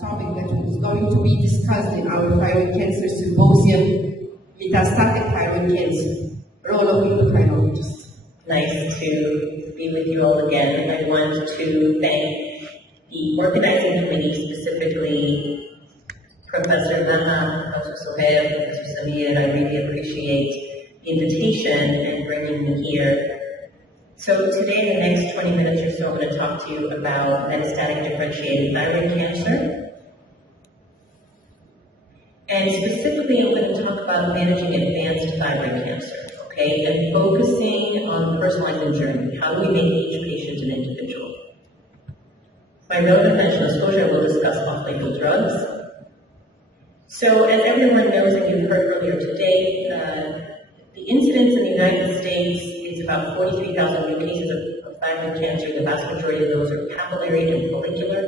topic that is going to be discussed in our thyroid cancer symposium, metastatic thyroid cancer, role of endocrinologist. Nice to be with you all again. I want to thank the organizing committee, specifically Professor Maha, Professor Sohail, Professor Samir. I really appreciate the invitation and bringing me here. So today, in the next 20 minutes or so, I'm going to talk to you about metastatic differentiated thyroid cancer. And specifically, I'm going to talk about managing advanced thyroid cancer, okay, and focusing on personalized journey. How do we make each patient an individual? My relevant mention exposure, I will discuss off-label drugs. So, as everyone knows, and you've heard earlier today, the incidence in the United States is about 43,000 new cases of thyroid cancer. The vast majority of those are papillary and follicular.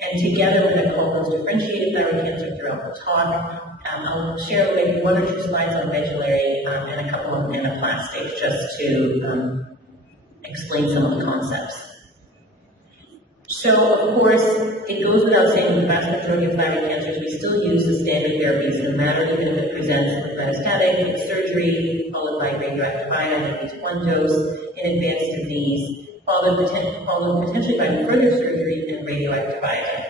And together, we're going to call those differentiated thyroid cancer throughout the talk. I'll share maybe one or two slides on medullary and a couple on anaplastics just to explain some of the concepts. So, of course, it goes without saying the vast majority of thyroid cancers, we still use the standard therapies no matter, even if it presents with metastatic, with surgery, followed by radioactive iodine, at least one dose in advanced disease, followed potentially by further surgery and radioactive iodine.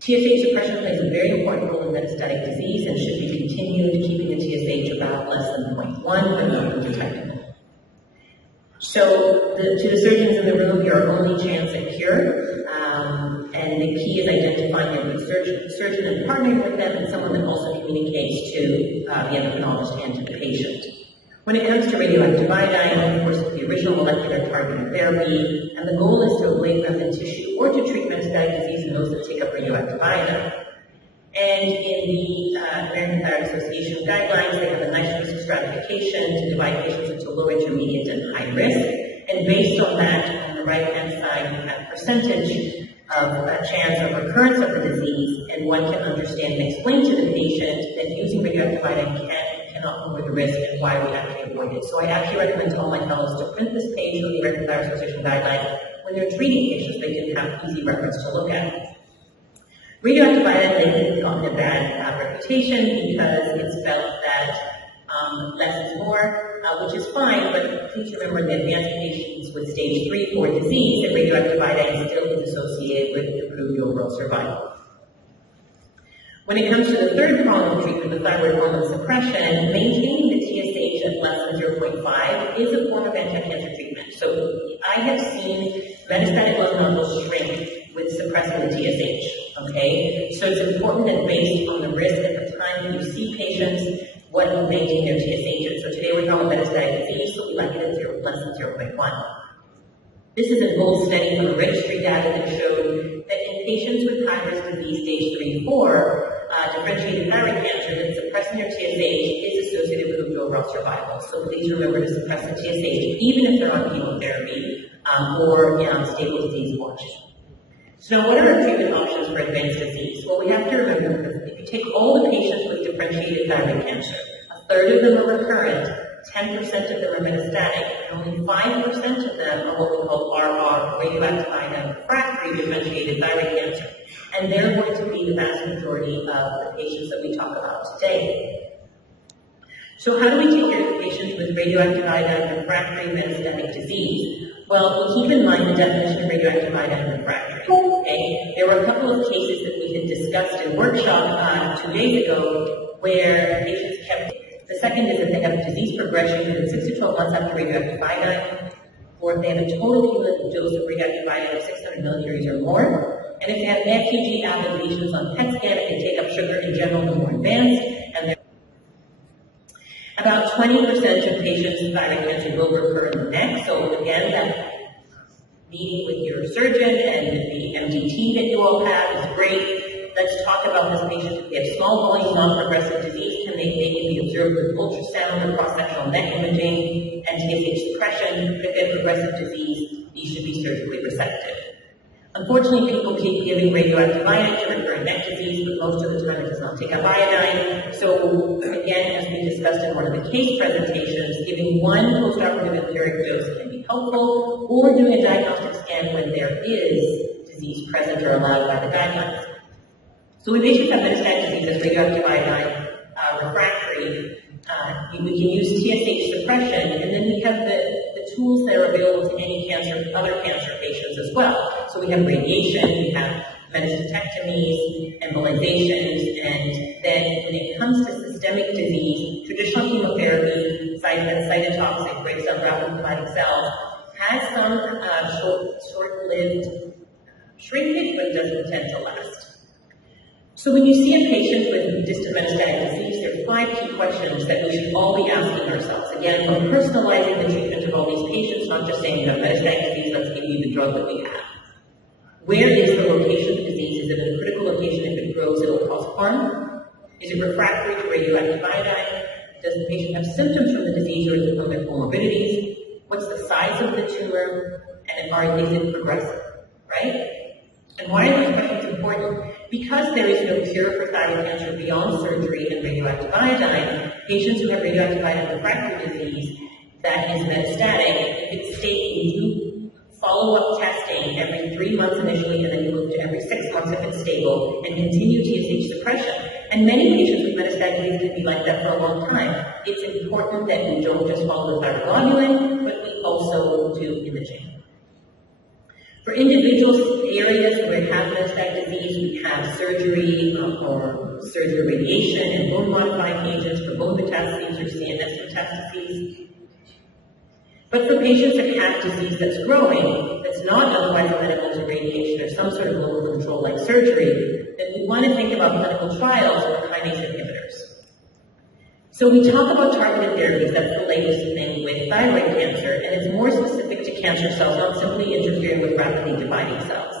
TSH suppression plays a very important role in metastatic disease and should be continued, keeping the TSH about less than 0.1 but not undetectable. So, to the surgeons in the room, your only chance at cure, and the key is identifying a good surgeon and partnering with them, and someone that also communicates to the endocrinologist and to the patient. When it comes to radioactive iodine, of course, it's the original molecular target of therapy, and the goal is to ablate remnant tissue or to treat metastatic disease in those that take up radioactive iodine. And in the American Thyroid Association guidelines, they have a nice risk stratification to divide patients into low, intermediate, and high risk. And based on that, on the right-hand side, you have percentage of a chance of recurrence of the disease, and one can understand and explain to the patient that using radioactive iodine cannot lower the risk and why we actually avoid it. So I actually recommend to all my fellows to print this page of the American Thyroid Association guidelines when they're treating patients. They can have easy reference to look at. Radioactive iodine lately has gotten a bad reputation because it's felt that less is more, which is fine, but please remember that advanced patients with stage 3, 4 disease, that radioactive iodine still is associated with improved overall survival. When it comes to the third prong of treatment, the thyroid hormone suppression, maintaining the TSH at less than 0.5 is a form of anti-cancer treatment. So I have seen metastatic lung nodules shrink with suppressing the TSH, okay? So it's important that based on the risk at the time that you see patients, what will maintain their TSH. So today we're talking about metastatic disease, so we like it at less than 0.1. This is a gold study from a registry data that showed that in patients with high-risk disease stage 3, 4, differentiated thyroid cancer, that suppressing their TSH is associated with improved overall survival. So please remember to suppress the TSH even if they're on chemotherapy or stable disease watch. So now, what are our treatment options for advanced disease? Well, we have to remember that if you take all the patients with differentiated thyroid cancer, a third of them are recurrent, 10% of them are metastatic, and only 5% of them are what we call RR, radioactive iodine refractory differentiated thyroid cancer. And they're going to be the vast majority of the patients that we talk about today. So how do we take care of patients with radioactive iodine refractory metastatic disease? Well, keep in mind the definition of radioactive iodine refractory. Okay? There were a couple of cases that we had discussed in workshop 2 days ago where patients kept. The second is that they have disease progression within 6 to 12 months after radioactive iodine, or if they have a total cumulative dose of radioactive iodine of 600 millicuries or more. And if they have FTG applications on PET scan, if they take up sugar in general, they're more advanced. And about 20% of patients with thyroid cancer will recur in the neck. So again, that meeting with your surgeon and the MDT that you all have is great. Let's talk about this patient. If they have small volume non-progressive disease, they can be observed with ultrasound or cross-sectional neck imaging and TSH suppression. If they have progressive disease, these should be surgically resected. Unfortunately, people keep giving radioactive iodine to recurrent neck disease, but most of the time it does not take up iodine. So again, as we discussed in one of the case presentations, giving one postoperative empiric dose can be helpful, or doing a diagnostic scan when there is disease present or allowed by the guidelines. So when patients have metastatic disease as radioactive iodine refractory, we can use TSH suppression, and then we have the tools that are available to any other cancer patients as well. So we have radiation, we have metastatectomies, embolizations, and then when it comes to systemic disease, traditional chemotherapy, cytotoxic, breaks up rapid dividing cells, has some short-lived shrinkage, but doesn't tend to last. So when you see a patient with distant metastatic disease, there are 5 key questions that we should all be asking ourselves. Again, we're personalizing the treatment of all these patients, not just saying you have metastatic disease, let's give you the drug that we have. Where is the location of the disease? Is it in a critical location? If it grows, it will cause harm. Is it refractory to radioactive iodine? Does the patient have symptoms from the disease or is it from their comorbidities? What's the size of the tumor? And is it progressive, right? And why are these questions important? Because there is no cure for thyroid cancer beyond surgery and radioactive iodine, patients who have radioactive iodine refractory disease that is metastatic, if it's stable, you do follow-up testing every 3 months initially, and then you move to every 6 months if it's stable, and continue TSH suppression. And many patients with metastatic disease can be like that for a long time. It's important that we don't just follow the thyroglobulin, but we also do imaging. For individuals, areas where we have metastatic disease, we have surgery or surgery radiation and bone-modifying agents for bone metastases or CNS metastases. But for patients that have disease that's growing, that's not otherwise amenable to radiation or some sort of local control like surgery, then we want to think about clinical trials with kinase inhibitors. So we talk about targeted therapies, that's the latest thing with thyroid cancer, and it's more specific to cancer cells, not simply interfering with rapidly dividing cells.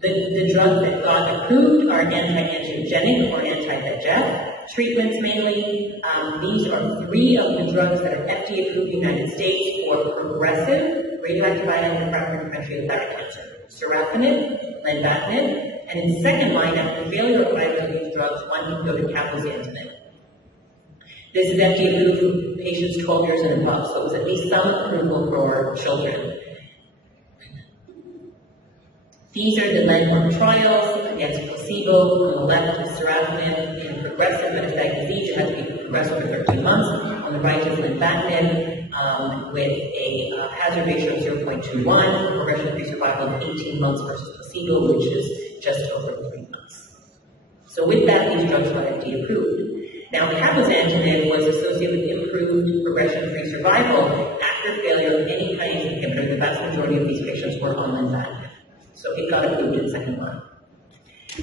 The drugs that got approved are anti-angiogenic or anti-VEGF treatments mainly. These are 3 of the drugs that are FDA approved in the United States for progressive radioactive iodine refractory differentiated thyroid cancer. Sorafenib, lenvatinib, and in second line, after failure of either of these drugs, one can go to cabozantinib. This is FDA approved for patients 12 years and above, so it was at least some approval for children. These are the landmark trials against placebo. On the left is sorafenib in progressive metastatic disease. It has to be progressive for 13 months. On the right is lenvatinib with a hazard ratio of 0.21, progression-free survival of 18 months versus placebo, which is just over 3 months. So with that, these drugs were FDA approved. Now, cabozantinib was associated with improved progression-free survival after failure of any kinase inhibitor. The vast majority of these patients were on lenvatinib. So it got approved in second line.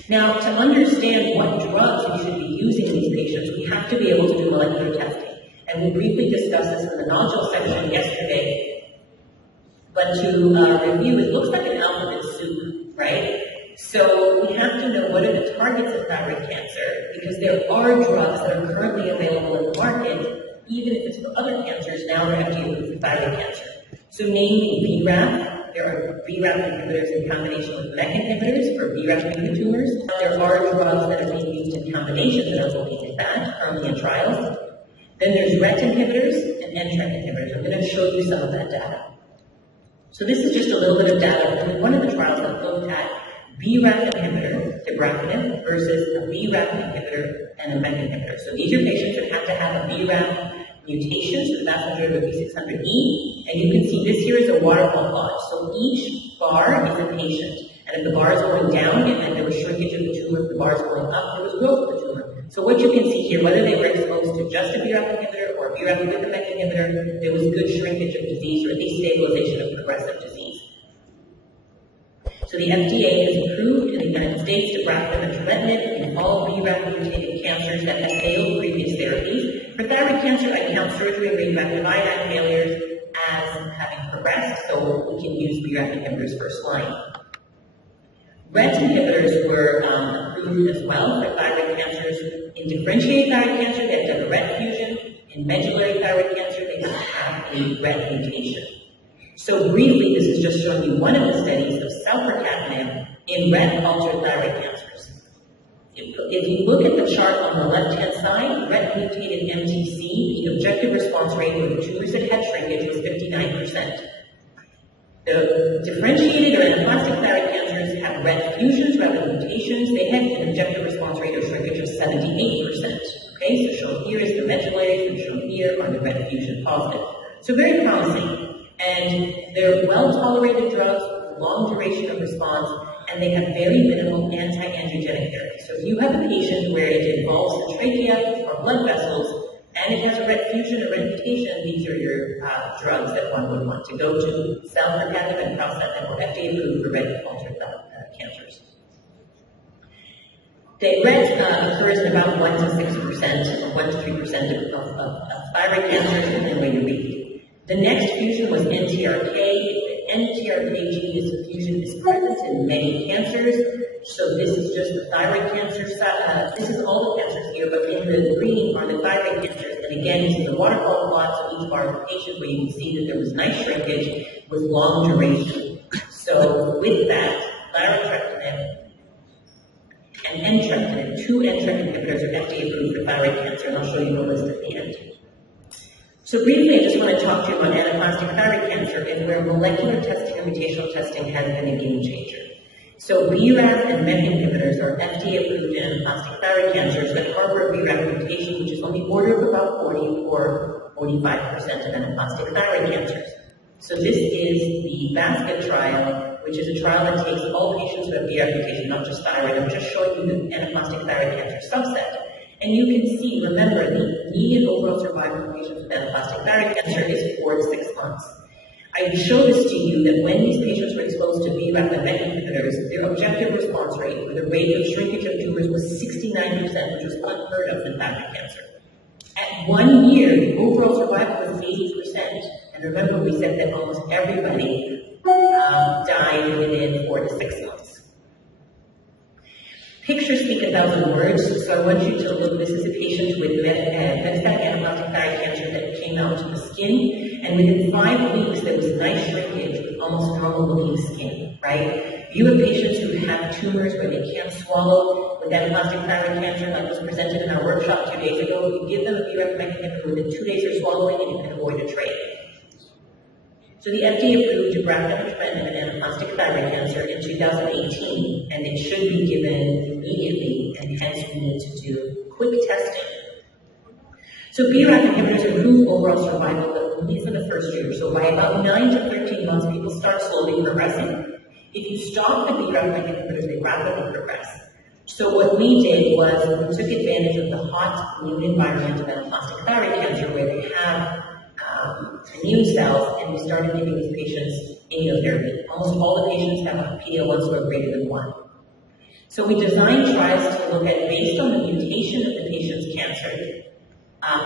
Now, to understand what drugs we should be using in these patients, we have to be able to do molecular testing. And we briefly discussed this in the nodule section yesterday. But to review, it looks like an alphabet soup, right? So we have to know what are the targets of thyroid cancer, because there are drugs that are currently available in the market, even if it's for other cancers, now they're FDA approved for thyroid cancer. So namely BRAF. There are BRAF inhibitors in combination with MEK inhibitors for BRAF mutant tumors. There are drugs that are being used in combination that are looking at that, currently in trials. Then there's RET inhibitors and NTRK inhibitors. I'm going to show you some of that data. So this is just a little bit of data from one of the trials that looked at BRAF inhibitor, dabrafenib, versus a BRAF inhibitor and a MEK inhibitor. So these are patients that have to have a BRAF mutation, so the vast majority of V600E, and you can see this here is a waterfall plot. So each bar is a patient, and if the bar is going down, it meant there was shrinkage of the tumor. If the bar is going up, there was growth of the tumor. So what you can see here, whether they were exposed to just a BRAF inhibitor or a BRAF with a MEK inhibitor, there was good shrinkage of disease, or at least stabilization of progressive disease. So the FDA has approved in the United States dabrafenib and trametinib in all BRAF-mutated cancers that have failed previous therapies. For thyroid cancer, I count surgery and radioactive iodine failures as having progressed, so we can use BRAF inhibitors first line. RET inhibitors were approved as well for thyroid cancers. In differentiated thyroid cancer, they have to have a RET fusion. In medullary thyroid cancer, they have to have a RET mutation. So briefly, this is just showing you one of the studies of selpercatinib in RET-altered thyroid cancers. If you look at the chart on the left-hand side, RET-mutated MTC, the objective response rate for the tumors that had shrinkage was 59%. The differentiated or anaplastic thyroid cancers have RET fusions rather than mutations, they had an objective response rate of shrinkage of 78%. Okay, so shown here is the medullary, and shown here are the RET fusion positive. So very promising. And they're well-tolerated drugs with long duration of response, and they have very minimal anti-angiogenic therapy. So if you have a patient where it involves the trachea or blood vessels, and it has a RET fusion or RET mutation, these are your drugs that one would want to go to. Selpercatinib and pralsetinib or FDA approved for RET-altered cancers. The RET occurs in about 1 to 6% or 1 to 3% of thyroid cancers, depending on where you read. The next fusion was NTRK. The NTRK gene fusion is present in many cancers. So this is just the thyroid cancer. This is all the cancers here, but in the green are the thyroid cancers. And again, this is the waterfall plot, so each bar of the patient where you can see that there was nice shrinkage with long duration. So with that, thyroid and entrectinib, 2 NTRK inhibitors are FDA approved for thyroid cancer, and I'll show you the list at the end. So briefly, I just want to talk to you about anaplastic thyroid cancer and where molecular testing and mutational testing has been a game changer. So BRAF and MEK inhibitors are FDA approved in anaplastic thyroid cancers that harbor a BRAF mutation, which is on the order of about 40 or 45% of anaplastic thyroid cancers. So this is the basket trial, which is a trial that takes all patients with a BRAF mutation, not just thyroid. I'm just showing you the anaplastic thyroid cancer subset. And you can see, remember, the median overall survival for patients with anaplastic thyroid cancer is 4 to 6 months. I show this to you that when these patients were exposed to BRAF and MEK inhibitors, their objective response rate with a rate of shrinkage of tumors was 69%, which was unheard of in thyroid cancer. At 1 year, the overall survival was 80%. And remember, we said that almost everybody died within 4 to 6 months. Pictures speak 1,000 words, so I want you to look. This is a patient with metastatic anaplastic thyroid cancer that came out to the skin, and within 5 weeks there was nice shrinkage with almost normal-looking skin, right? You have patients who have tumors where they can't swallow with anaplastic thyroid cancer, like was presented in our workshop 2 days ago. You give them a BRAF MEK inhibitor within 2 days of swallowing, and you can avoid a trach. So the FDA approved gebrafenib in anaplastic thyroid cancer in 2018, and it should be given immediately, and hence we need to do quick testing. So BRAF inhibitors improve overall survival, but only for the first year. So by about 9 to 13 months, people start slowly progressing. If you stop the BRAF inhibitors, they rapidly progress. So what we did was we took advantage of the hot immune environment of anaplastic thyroid cancer, where they have immune cells, and we started giving these patients immunotherapy. Almost all the patients have a PD-L1 score greater than 1. So we designed trials to look at, based on the mutation of the patient's cancer,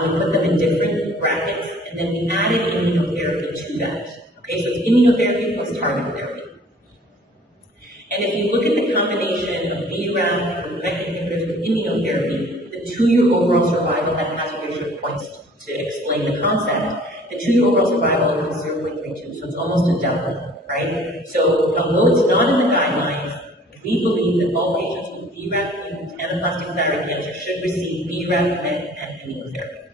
we put them in different brackets, and then we added immunotherapy to that. Okay, so it's immunotherapy plus targeted therapy. And if you look at the combination of BRAF with MEK inhibitors with immunotherapy, the 2-year overall survival had hazard ratio points to explain the concept. The 2-year overall survival is 0.32, so it's almost a double, right? So although it's not in the guidelines, we believe that all patients with BRAF mutant anaplastic thyroid cancer should receive BRAF, MEK, and immunotherapy.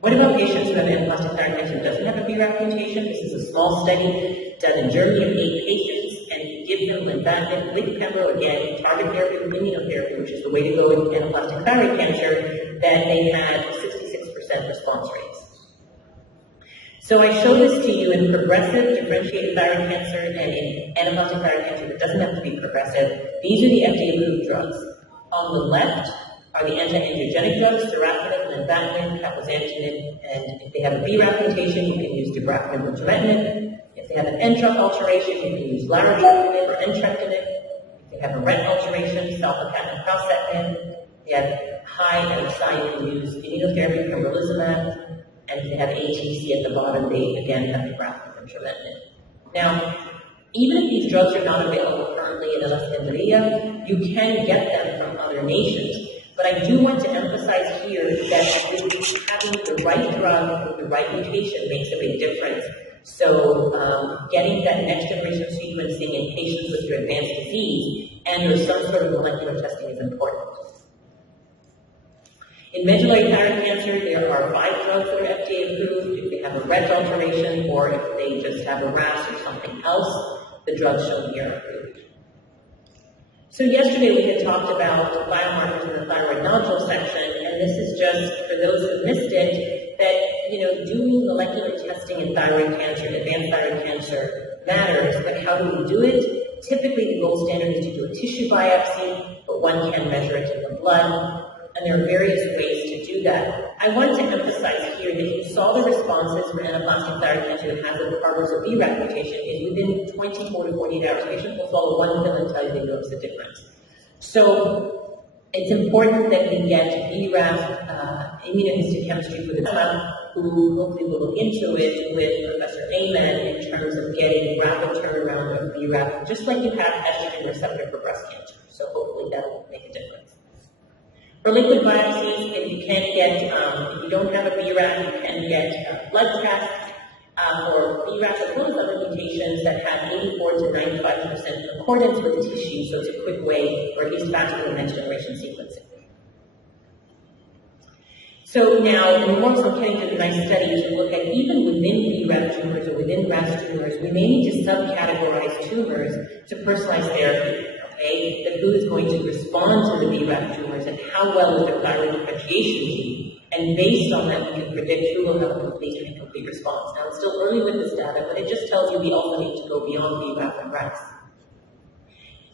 What about patients who have anaplastic thyroid cancer who doesn't have a BRAF mutation? This is a small study done in Germany of 8 patients, and you give them lenvatinib with pembro, again, target therapy with immunotherapy, which is the way to go in anaplastic thyroid cancer, that they had 66% response rates. So I show this to you in progressive differentiated thyroid cancer and in anaplastic thyroid cancer that doesn't have to be progressive. These are the FDA-approved drugs. On the left are the anti-angiogenic drugs, sorafenib, lenvatinib, cabozantinib, and if they have a BRAF mutation, you can use gebrafenib or geretinib. If they have an NTRK alteration, you can use larotrectinib or entrectinib. If they have a RET alteration, selpercatinib, pralsetinib. If they have high MSI, you can use immunotherapy, pembrolizumab. And if they have ATC at the bottom, they again have gebrafenib and geretinib. Now, even if these drugs are not available currently in Alexandria, you can get them from other nations. But I do want to emphasize here that having the right drug with the right mutation makes a big difference. So getting that next generation sequencing in patients with your advanced disease and or some sort of molecular testing is important. In medullary thyroid cancer, there are 5 drugs that are FDA approved. If they have a RET alteration or if they just have a RAS or something else, the drugs shown here are approved. So yesterday we had talked about biomarkers in the thyroid nodule section, and this is just for those who missed it, that, doing molecular testing in thyroid cancer, advanced thyroid cancer matters, but how do we do it? Typically the gold standard is to do a tissue biopsy, but one can measure it in the blood, and there are various ways to do that. I want to emphasize here that you saw the responses for anaplastic thyroid cancer that has a harbors a BRAF mutation is within 24 to 48 hours. Patients will swallow one pill and tell you they notice the difference. So it's important that we get BRAF immunohistochemistry for the lab, who hopefully will look into it with Professor Amen in terms of getting rapid turnaround of BRAF, just like you have estrogen receptor for breast cancer. So hopefully that will make a difference. For liquid biopsies, if you don't have a BRAF, you can get blood tests for BRAF as well as other mutations that have 84 to 95% accordance with the tissue, so it's a quick way, or at least faster than next generation sequencing. So now, in Morrison Kenny did a nice study to look at even within BRAF tumors or within RAS tumors, we may need to subcategorize tumors to personalize therapy. Okay, that who is going to respond to the BRAF tumors and how well is their thyroid differentiation team, and based on that we can predict who will have a complete and incomplete response. Now it's still early with this data, but it just tells you we also need to go beyond BRAF and RAS.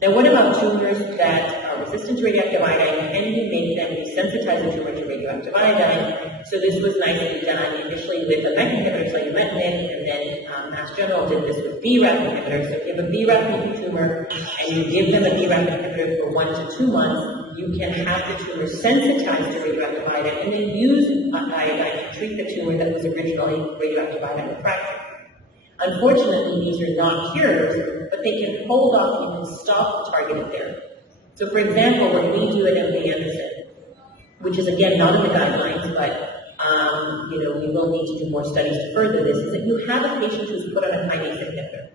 Now what about tumors that are resistant to radioactive iodine? Can we make them desensitize the tumor to radioactive iodine? So this was nicely done initially with a MEK inhibitor, selumetinib, and then Mass General did this with BRAF inhibitors. So if you have a BRAF mutant tumor and you give them a BRAF inhibitor for 1 to 2 months, you can have the tumor sensitized to radioactive iodine and then use iodine to treat the tumor that was originally radioactive iodine refractory. Unfortunately, these are not cures, but they can hold off and you can stop the targeted therapy. So for example, what we do at MD Anderson, which is again not in the guidelines, but we will need to do more studies to further this, is that you have a patient who's put on a kinase inhibitor.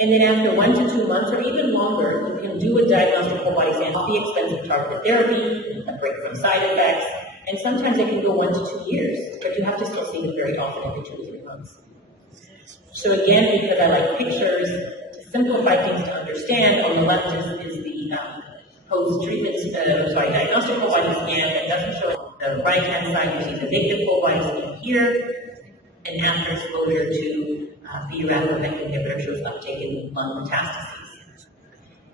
And then after 1 to 2 months or even longer, you can do a diagnostic whole body scan, the expensive targeted therapy, a break from side effects, and sometimes it can go 1 to 2 years, but you have to still see them very often every 2 to 3 months. So again, because I like pictures, to simplify things to understand, on the left is the post-treatment, diagnostic whole body scan that doesn't show it. On the right-hand side, you see the naked whole body scan here, and after exposure to BRAF or MEK inhibitor shows uptake in lung metastases.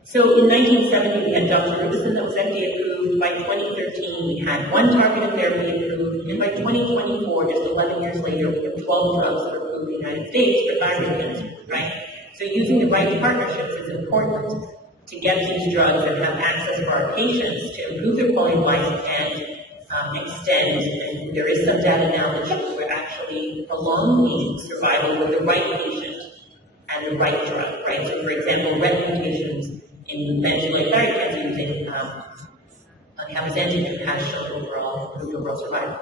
So in 1970, we had doxorubicin that was FDA approved. By 2013, we had 1 targeted therapy approved, and by 2024, just 11 years later, we have 12 drugs that are approved in the United States for thyroid cancer, right? So using the right partnerships is important to get these drugs and have access for our patients to improve their quality of life and extend. And there is some data now that shows we're actually prolonging survival with the right patient and the right drug, right? So for example, RET mutations in medullary thyroid cancer using cabozantinib has shown overall survival.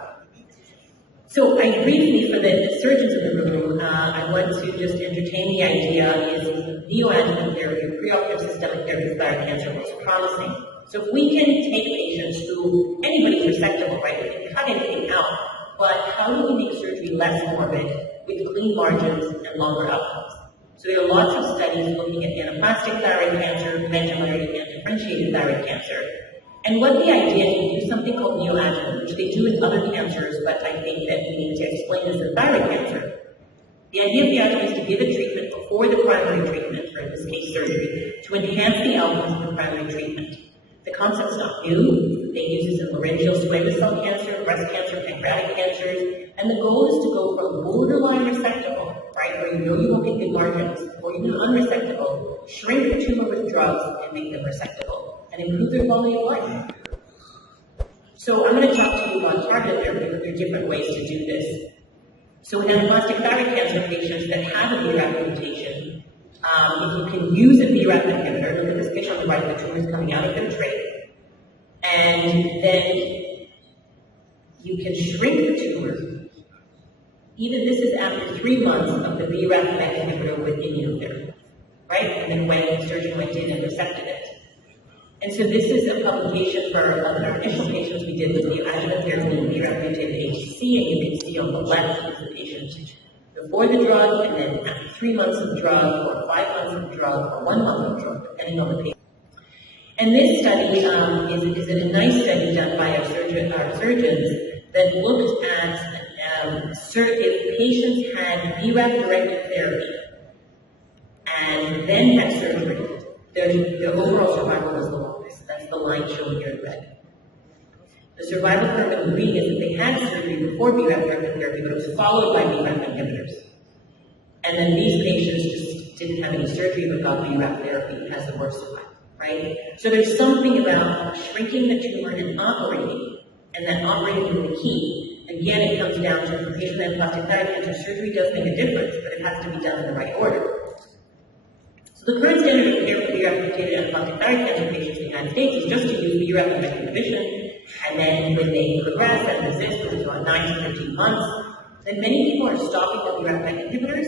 So I briefly, for the surgeons in the room, I want to just entertain the idea is neoadjuvant therapy, preoperative systemic therapy for thyroid cancer most promising. So if we can take patients who, anybody's resectable, right? We can cut anything out, but how do we make surgery less morbid with clean margins and longer outcomes? So there are lots of studies looking at anaplastic thyroid cancer, medullary and differentiated thyroid cancer. And what the idea is to do something called neoadjuvant, which they do in other cancers, but I think that we need to explain this in thyroid cancer. The idea of the adjuvant is to give a treatment before the primary treatment, or in this case surgery, to enhance the outcomes of the primary treatment. The concept's not new. They use this in laryngeal squamous cell cancer, breast cancer, pancreatic cancers, and the goal is to go from borderline resectable, right, where you won't get good margins, or even unresectable, shrink the tumor with drugs and make them resectable, and improve their quality of life. So I'm going to talk to you about targeted therapy, but there are different ways to do this. So in anaplastic thyroid cancer patients that have a BRAF mutation, if you can use a BRAF inhibitor, look at this picture on the right, the tumor is coming out of their trach, and then you can shrink the tumor. Even this is after 3 months of the BRAF MEK inhibitor with immunotherapy, right? And then when the surgeon went in and resected it. And so this is a publication for our initial patients we did with neoadjuvant therapy in BRAF mutated HCC, and you can see on the left is the patient before the drug, and then after 3 months of drug, or 5 months of drug, or 1 month of drug, depending on the patient. And this study is a nice study done by our surgeons that looked at if patients had BRAF-directed therapy and then had surgery, their overall survival was the longest. That's the line shown here in red. The survival curve in green is that they had surgery before BRAF-directed therapy, but it was followed by BRAF inhibitors. And then these patients just didn't have any surgery but got BRAF therapy, has the worst survival, right? So there's something about shrinking the tumor and operating, and that operating is the key. Again, it comes down to if a patient has plastic thyroid cancer, surgery does make a difference, but it has to be done in the right order. So the current standard of care for BRAF-mutated plastic thyroid cancer patients in the United States is just to use BRAF and MEK inhibition, and then when they progress and resist, which is about 9 to 15 months, then many people are stopping the BRAF MEK inhibitors,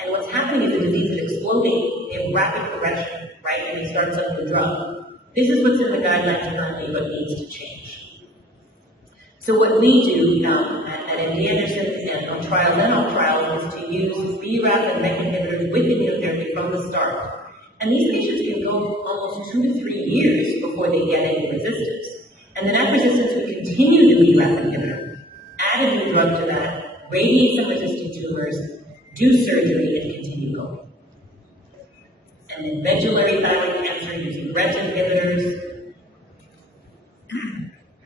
and what's happening is the disease is exploding in rapid progression, right, and it starts up the drug. This is what's in the guidelines currently, what needs to change. So what we do at MD Anderson and on trials and off trials is to use BRAF and MEK inhibitors with immunotherapy from the start. And these patients can go almost 2 to 3 years before they get any resistance. And then at resistance, we continue the BRAF inhibitor, add a new drug to that, radiate some resistant tumors, do surgery, and continue going. And then medullary thyroid cancer using RET inhibitors,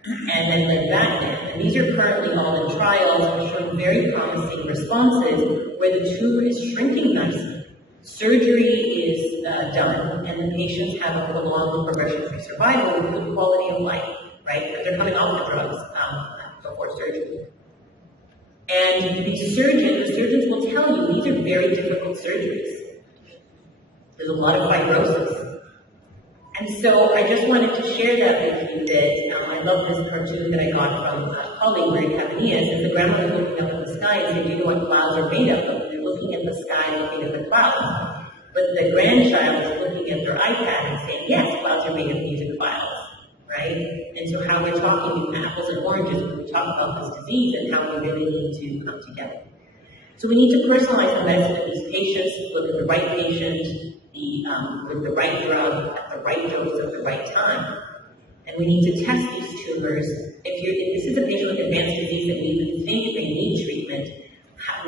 and then lenvatinib. And these are currently all in trials and showing very promising responses where the tumor is shrinking nicely. Surgery is done, and the patients have a prolonged progression-free survival with good quality of life, right? But they're coming off the drugs before surgery. And the surgeons will tell you these are very difficult surgeries. There's a lot of fibrosis. And so I just wanted to share that with you that I love this cartoon that I got from a colleague, Mary Cavanias, and the grandma was looking up at the sky and said, do you know what clouds are made of? And they're looking at the sky, looking at the clouds. But the grandchild is looking at their iPad and saying, yes, clouds are made of music files, right? And so how we're talking apples and oranges when we talk about this disease and how we really need to come together. So we need to personalize the medicine of these patients, look at the right patient, with the right drug, at the right dose at the right time. And we need to test these tumors. If this is a patient with advanced disease and we even think they need treatment,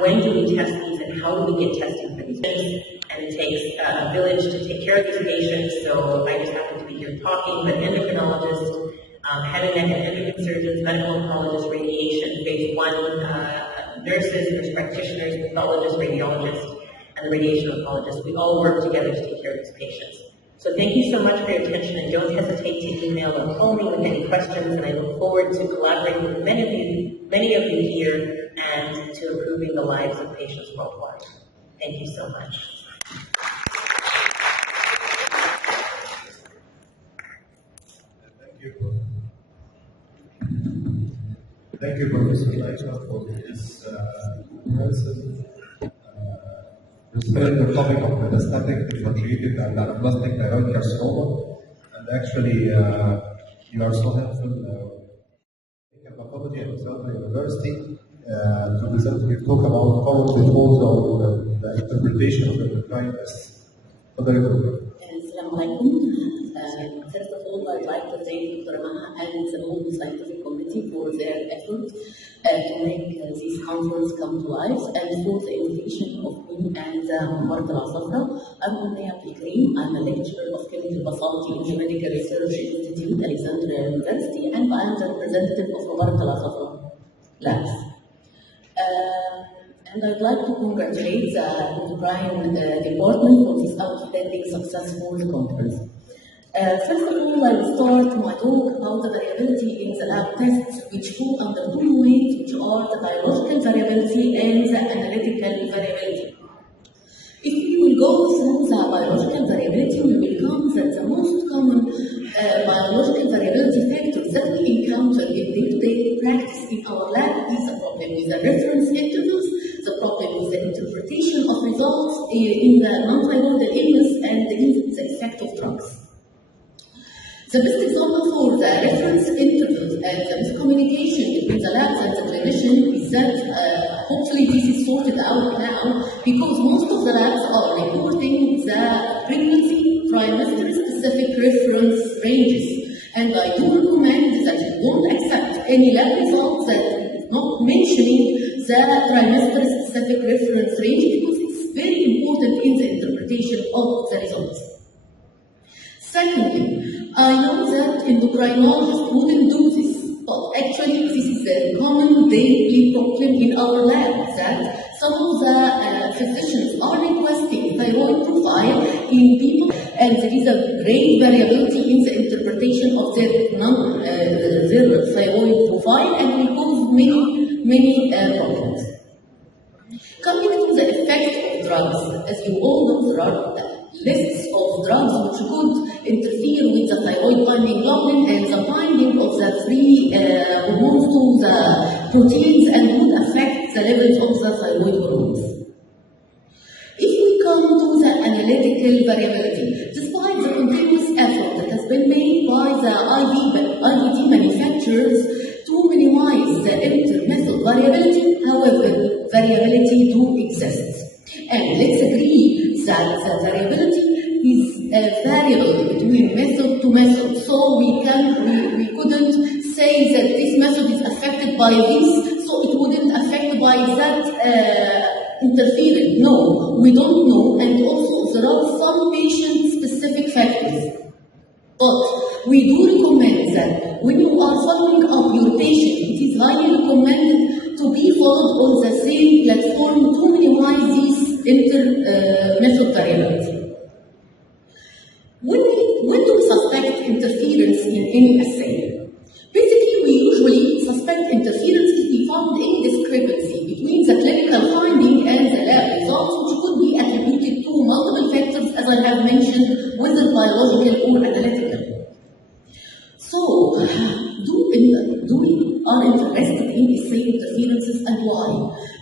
when do we test these and how do we get testing for these patients? And it takes a village to take care of these patients, so I just happen to be here talking, but endocrinologists, head and neck and endocrine surgeons, medical oncologists, radiation, phase 1 nurses, nurse practitioners, pathologists, radiologists, and the radiation oncologist, we all work together to take care of these patients. So thank you so much for your attention, and don't hesitate to email or call me with any questions, and I look forward to collaborating with many of you here and to improving the lives of patients worldwide. Thank you so much. Thank you, Professor Laisha, for this impressive respect the topic of metastatic differentiated and anaplastic thyroid carcinoma. And actually, you are so helpful in pathology at Southern University to present your talk about how it involves on the interpretation of the endocrine as Assalamu alaikum. First of all, I'd like to thank Dr. Maha and the whole scientific committee for their effort to make this conference come to life, and for the invitation of me and Mubarak Al-Asafra. I'm Umayya Abdelkarim. I'm a lecturer of chemical pathology in the Medical Research Institute, Alexandria University, and I am the representative of Mubarak Al-Asafra labs. And I'd like to congratulate the endocrine department for this outstanding success for the conference. First of all, I will start my talk about the variability in the lab tests, which fall under two domains, which are the biological variability and the analytical variability. If we will go through the biological variability, we will come that the most common biological variability factors that we encounter in day-to-day practice in our lab is the problem with the reference intervals, the problem with the interpretation of results in the non-thyroidal illness, and the effect of drugs. The best example for the reference intervals and the miscommunication between the labs and the clinician is that hopefully this is sorted out now, because most of the labs are reporting the pregnancy trimester-specific reference ranges. And I do recommend that you don't accept any lab results that is not mentioning the trimester-specific reference range, because it's very important in the interpretation of the results. Secondly, I know that endocrinologists wouldn't do this, but actually this is a common daily problem in our lab, that some of the physicians are requesting thyroid profile in people, and there is a great variability in the interpretation of their thyroid profile, and will cause many problems. Coming to the effect of drugs, as you all know, there are lists of drugs which could interfere with the thyroid binding globulin and the binding of the free hormones to the proteins, and would affect the levels of the thyroid hormones. If we come to the analytical variability, despite the continuous effort that has been made by the IVD manufacturers to minimize the inter-method variability, however, variability do exist. And let's agree that the variability is variable between method to method. So we couldn't say that this method is affected by this, so it wouldn't affect by that interference. No, we don't know, and also there are some patient-specific factors. But we do recommend that when you are following up your patient, it is highly recommended to be followed on the same platform to minimize these inter-method variability. When do we suspect interference in any assay? Basically, we usually suspect interference if we found any discrepancy between the clinical finding and the lab results, which could be attributed to multiple factors, as I have mentioned, whether biological or analytical. So, do we are interested in assay interferences, and why?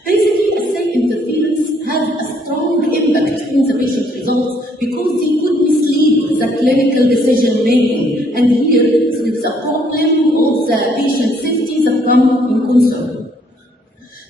Basically, assay interference has a strong impact in the patient results because they could mislead the clinical decision making, and here there is a problem of the patient safety that come in concern.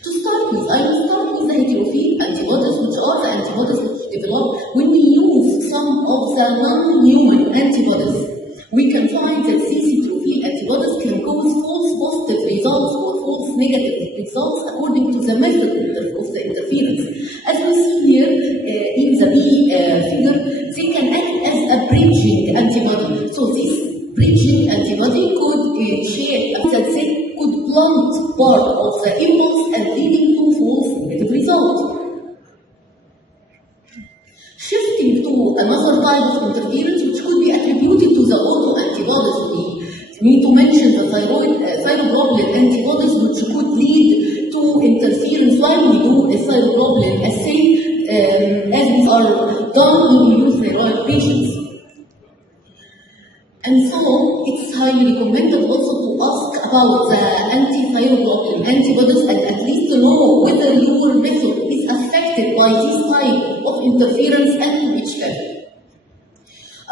To start with, I will start with the heterophile antibodies, which are the antibodies which develop when we use some of the non-human antibodies. We can find that these heterophile antibodies can cause false positive results or false negative results according to the method of the interference. As we see here in the B figure, they can act as a bridging antibody. So this bridging antibody could share that they could blunt part of the impulse and leading to false negative results. Shifting to another type of interference which could be attributed to the autoantibodies, we need to mention the thyroglobulin antibodies, which could lead to interference while we do a thyroglobulin assay, as these are done in euthyroid patients. And so, it's highly recommended also to ask about the anti-thyroglobulin antibodies, and at least to know whether your method is affected by this type of interference and to which level.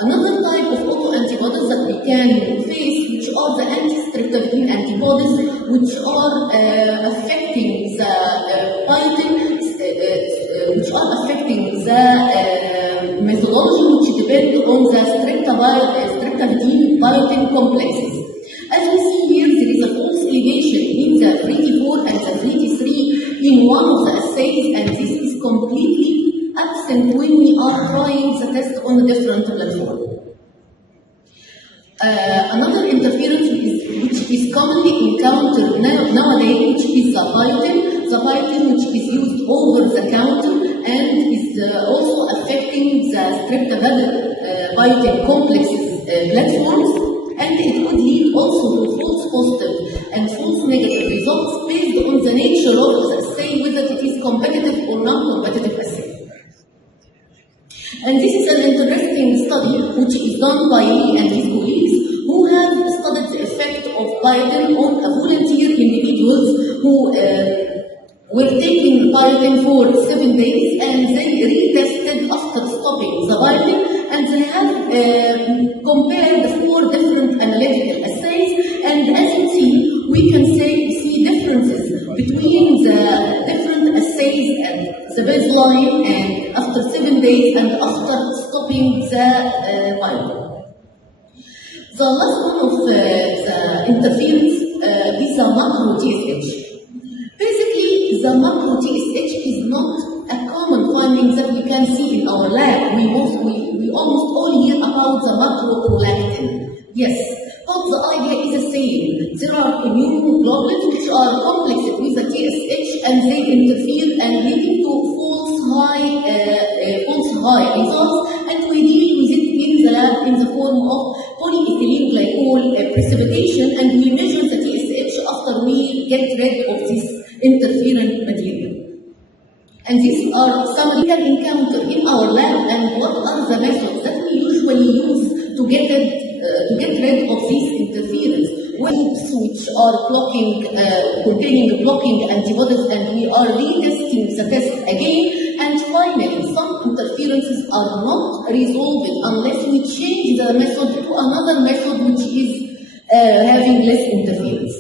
Another type of autoantibodies that we can face, which are the anti-streptavidin antibodies, which are affecting the biotin, which are affecting the methodology which depend on the streptavidin biotin complexes. As we see here, there is a false elevation in the free T4 and the free T3 in one of the assays, and this is completely absent when we are trying the test on a different platform. Another interference which is commonly encountered nowadays, which is the biotin which is used over the counter and is also affecting the streptavidin biotin complexes platforms, and it could lead also to false positive and false negative results based on the nature of the assay, whether it is competitive or non-competitive assay. And this is an interesting study which is done by me and his colleagues, who have studied the effect of biotin on volunteer individuals who were taking biotin for 7 days, and they retested after stopping the biotin, and they have compared 4 different analytical assays, and as you see, we can see differences between the different assays and the baseline, and after 7 days and after stopping the biotin. The last one of the interference is the macro TSH. Basically, the macro TSH is not a common finding that we can see in our lab. We almost all hear about the macroprolactin. Yes, but the idea is the same. There are immunoglobulins which are complexed with the TSH and they interfere and leading to false high results, and we deal with it in the lab in the form of polyethylene glycol precipitation, and we measure the TSH after we get rid of this interferent material. And these are some we can encounter in our lab, and what are the methods that we usually use to get rid of these interference? Groups which are containing blocking antibodies, and we are retesting the test again. And finally, some interferences are not resolved unless we change the method to another method which is having less interference.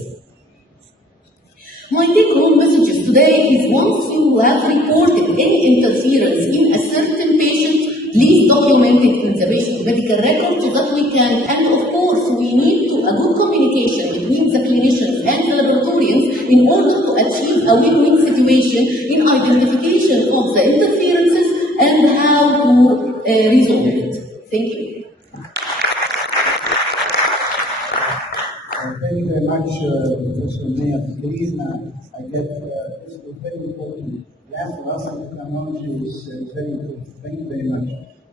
My take-home messages today is, once you have reported any interference in a certain patient, please document it in the patient medical record so that we can, and of course, we need a good communication between the clinicians and the laboratorians in order to achieve a win-win situation in identification of the interferences and how to resolve it. Thank you. Thank you very much, Professor Mia. I get this is very important. Lab for us and technology is very important. Thank you very much.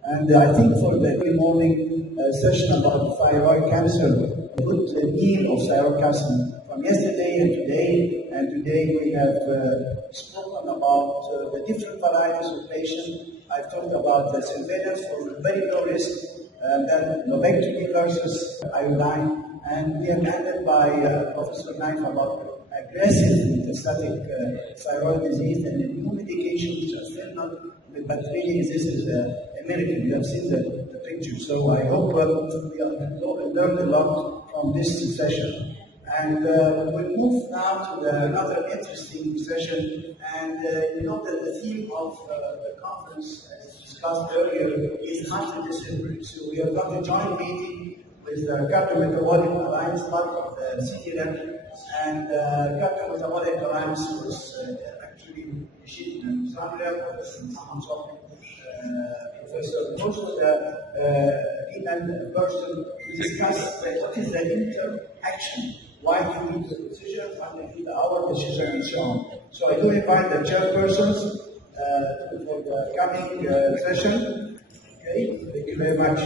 And I think for the early morning session about thyroid cancer, a good deal of thyroid cancer from yesterday and today we have spoken about the different varieties of patients. I've talked about the surveillance for very low risk, then lobectomy versus iodine. And we have ended by Professor Knife about aggressive metastatic thyroid disease and new medications which are still not, but really this is a miracle. You have seen the picture. So I hope we have learned a lot from this session. And we'll move now to another interesting session. And you know that the theme of the conference, as discussed earlier, is multidisciplinary. So we have got a joint meeting with the Cardiometabolic Alliance, part of the CDRM, and Cardiometabolic Alliance was actually initiated in Zambia, Professor Bush was the lead person to discuss what is the interaction, why do we need the decision, why do we need our decision, and so on. So I do invite the chairpersons for the coming session. Okay, thank you very much.